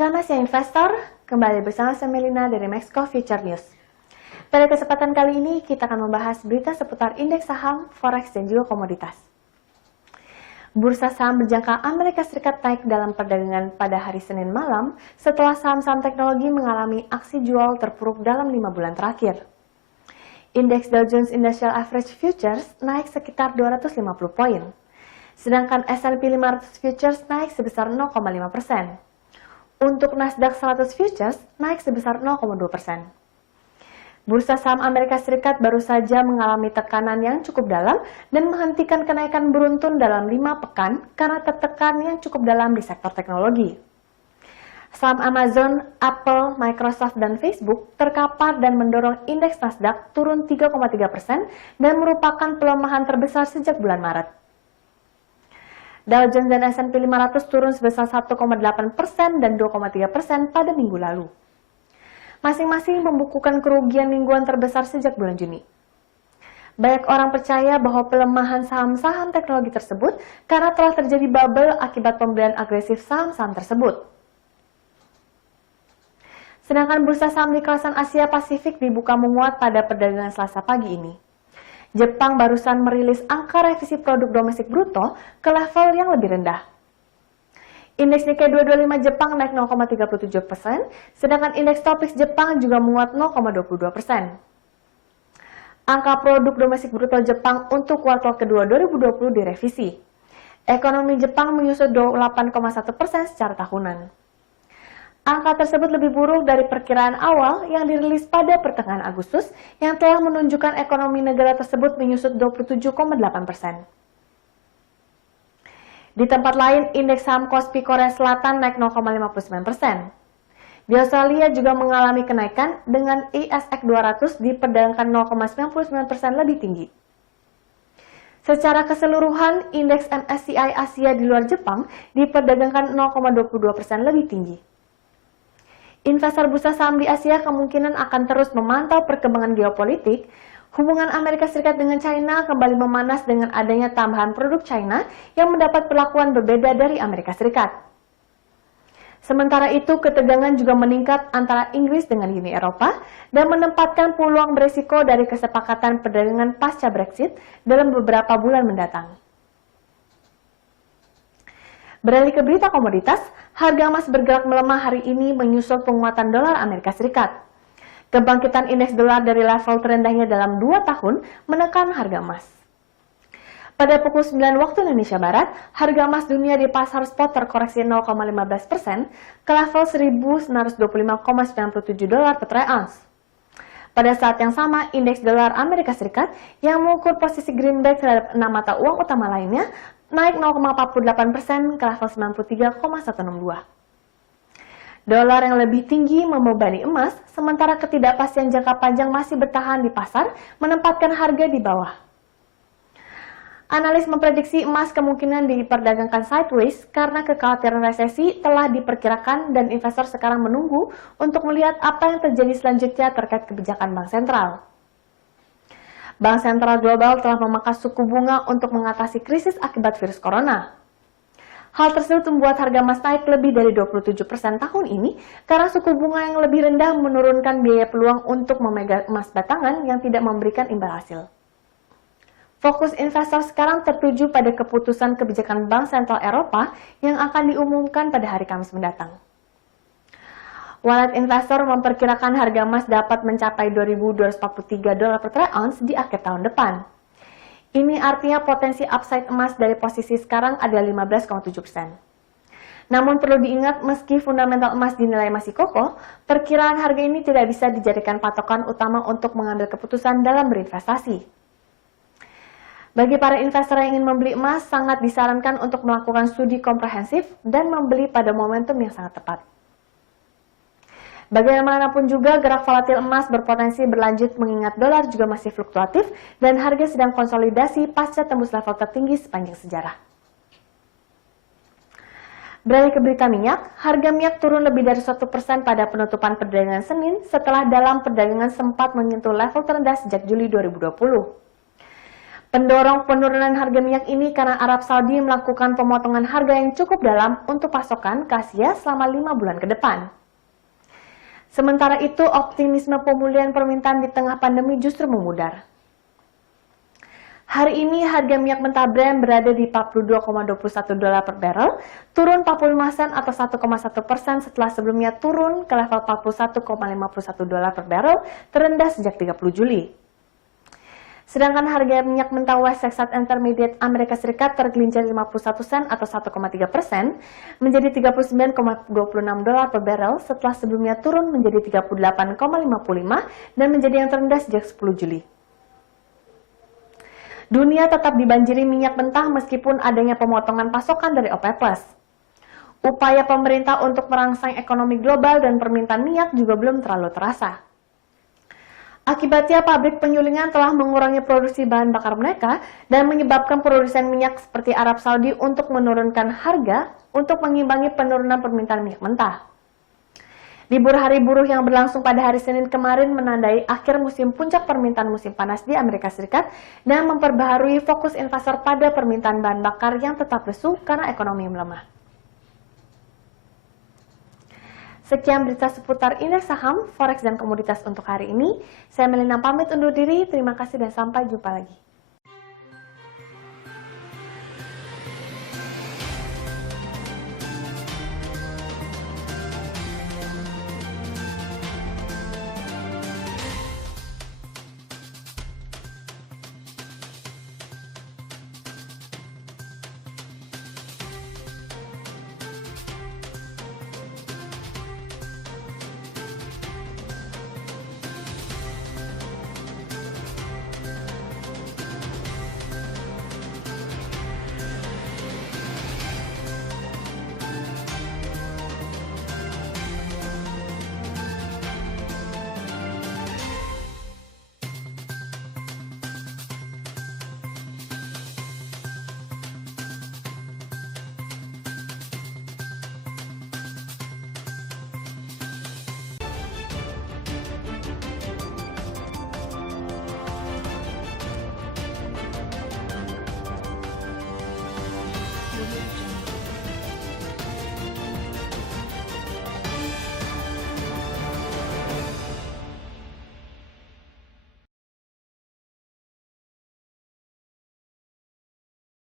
Selamat siang investor, kembali bersama saya Melina dari Maxco Future News. Pada kesempatan kali ini kita akan membahas berita seputar indeks saham, forex, dan juga komoditas. Bursa saham berjangka Amerika Serikat naik dalam perdagangan pada hari Senin malam setelah saham-saham teknologi mengalami aksi jual terpuruk dalam 5 bulan terakhir. Indeks Dow Jones Industrial Average Futures naik sekitar 250 poin, sedangkan S&P 500 Futures naik sebesar 0,5%. Untuk Nasdaq 100 Futures naik sebesar 0,2%. Bursa saham Amerika Serikat baru saja mengalami tekanan yang cukup dalam dan menghentikan kenaikan beruntun dalam 5 pekan karena tertekan yang cukup dalam di sektor teknologi. Saham Amazon, Apple, Microsoft, dan Facebook terkapar dan mendorong indeks Nasdaq turun 3,3% dan merupakan pelemahan terbesar sejak bulan Maret. Dow Jones dan S&P 500 turun sebesar 1,8% dan 2,3% pada minggu lalu. Masing-masing membukukan kerugian mingguan terbesar sejak bulan Juni. Banyak orang percaya bahwa pelemahan saham-saham teknologi tersebut karena telah terjadi bubble akibat pembelian agresif saham-saham tersebut. Sedangkan bursa saham di kawasan Asia Pasifik dibuka menguat pada perdagangan Selasa pagi ini. Jepang barusan merilis angka revisi produk domestik bruto ke level yang lebih rendah. Indeks Nikkei 225 Jepang naik 0,37%, sedangkan indeks Topix Jepang juga menguat 0,22%. Angka produk domestik bruto Jepang untuk kuartal kedua 2020 direvisi. Ekonomi Jepang menyusut 8,1% secara tahunan. Angka tersebut lebih buruk dari perkiraan awal yang dirilis pada pertengahan Agustus yang telah menunjukkan ekonomi negara tersebut menyusut 27,8%. Di tempat lain, indeks saham Kospi Korea Selatan naik 0,59%. Di Australia juga mengalami kenaikan dengan ASX 200 diperdagangkan 0,99% lebih tinggi. Secara keseluruhan, indeks MSCI Asia di luar Jepang diperdagangkan 0,22% lebih tinggi. Investor bursa saham di Asia kemungkinan akan terus memantau perkembangan geopolitik. Hubungan Amerika Serikat dengan China kembali memanas dengan adanya tambahan produk China yang mendapat perlakuan berbeda dari Amerika Serikat. Sementara itu, ketegangan juga meningkat antara Inggris dengan Uni Eropa dan menempatkan peluang beresiko dari kesepakatan perdagangan pasca Brexit dalam beberapa bulan mendatang. Beralih ke berita komoditas, harga emas bergerak melemah hari ini menyusul penguatan dolar Amerika Serikat. Kebangkitan indeks dolar dari level terendahnya dalam 2 tahun menekan harga emas. Pada pukul 9 waktu Indonesia Barat, harga emas dunia di pasar spot terkoreksi 0,15% ke level 1.925,97 dolar per troy ounce. Pada saat yang sama, indeks dolar Amerika Serikat yang mengukur posisi greenback terhadap 6 mata uang utama lainnya naik 0,48% ke level 93,162. Dolar yang lebih tinggi membebani emas, sementara ketidakpastian jangka panjang masih bertahan di pasar, menempatkan harga di bawah. Analis memprediksi emas kemungkinan diperdagangkan sideways karena kekhawatiran resesi telah diperkirakan dan investor sekarang menunggu untuk melihat apa yang terjadi selanjutnya terkait kebijakan Bank Sentral. Bank Sentral Global telah memangkas suku bunga untuk mengatasi krisis akibat virus corona. Hal tersebut membuat harga emas naik lebih dari 27% tahun ini karena suku bunga yang lebih rendah menurunkan biaya peluang untuk memegang emas batangan yang tidak memberikan imbal hasil. Fokus investor sekarang tertuju pada keputusan kebijakan Bank Sentral Eropa yang akan diumumkan pada hari Kamis mendatang. Wallet investor memperkirakan harga emas dapat mencapai 2.243 dolar per troy ounce di akhir tahun depan. Ini artinya potensi upside emas dari posisi sekarang ada 15,7%. Namun perlu diingat meski fundamental emas dinilai masih kokoh, perkiraan harga ini tidak bisa dijadikan patokan utama untuk mengambil keputusan dalam berinvestasi. Bagi para investor yang ingin membeli emas, sangat disarankan untuk melakukan studi komprehensif dan membeli pada momentum yang sangat tepat. Bagaimanapun juga, gerak volatil emas berpotensi berlanjut mengingat dolar juga masih fluktuatif dan harga sedang konsolidasi pasca tembus level tertinggi sepanjang sejarah. Beralih ke berita minyak, harga minyak turun lebih dari 1% pada penutupan perdagangan Senin setelah dalam perdagangan sempat menyentuh level terendah sejak Juli 2020. Pendorong penurunan harga minyak ini karena Arab Saudi melakukan pemotongan harga yang cukup dalam untuk pasokan ke Asia selama 5 bulan ke depan. Sementara itu, optimisme pemulihan permintaan di tengah pandemi justru memudar. Hari ini harga minyak mentah Brent berada di $42,21 per barrel, turun 45 sen atau 1,1% setelah sebelumnya turun ke level $41,51 per barrel, terendah sejak 30 Juli. Sedangkan harga minyak mentah West Texas Intermediate Amerika Serikat tergelincir 51 sen atau 1,3% menjadi $39,26 per barrel setelah sebelumnya turun menjadi 38,55 dan menjadi yang terendah sejak 10 Juli. Dunia tetap dibanjiri minyak mentah meskipun adanya pemotongan pasokan dari OPEC+. Upaya pemerintah untuk merangsang ekonomi global dan permintaan minyak juga belum terlalu terasa. Akibatnya, pabrik penyulingan telah mengurangi produksi bahan bakar mereka dan menyebabkan produsen minyak seperti Arab Saudi untuk menurunkan harga untuk mengimbangi penurunan permintaan minyak mentah. Libur hari buruh yang berlangsung pada hari Senin kemarin menandai akhir musim puncak permintaan musim panas di Amerika Serikat dan memperbaharui fokus investor pada permintaan bahan bakar yang tetap lesu karena ekonomi melemah. Sekian berita seputar indeks saham, forex, dan komoditas untuk hari ini. Saya Melina pamit undur diri. Terima kasih dan sampai jumpa lagi.